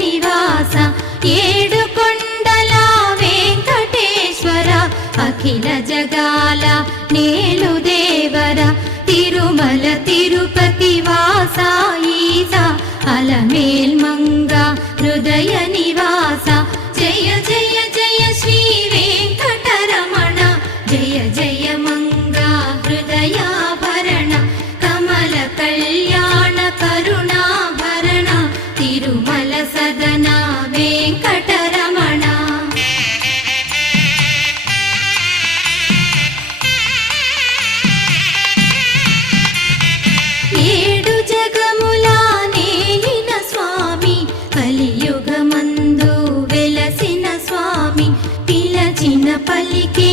నివాస ఏడు కొండల వెంకటేశ్వర అఖిల జగాల నేలు దేవర తిరుమల తిరుపతి వాస ఈస అలమేల్ మంగ హృదయ నివాస జయ జయ జయ శ్రీ వెంకటరమణ జయ జయ మంగ హృదయాభరణ కమల కళ్యాణ కరుణాభరణ తిరుమల సదన వెంకటరమణ ఏడు జగముల నేలిన స్వామి కలియుగమందు వెలసిన స్వామి పిలచిన పలికే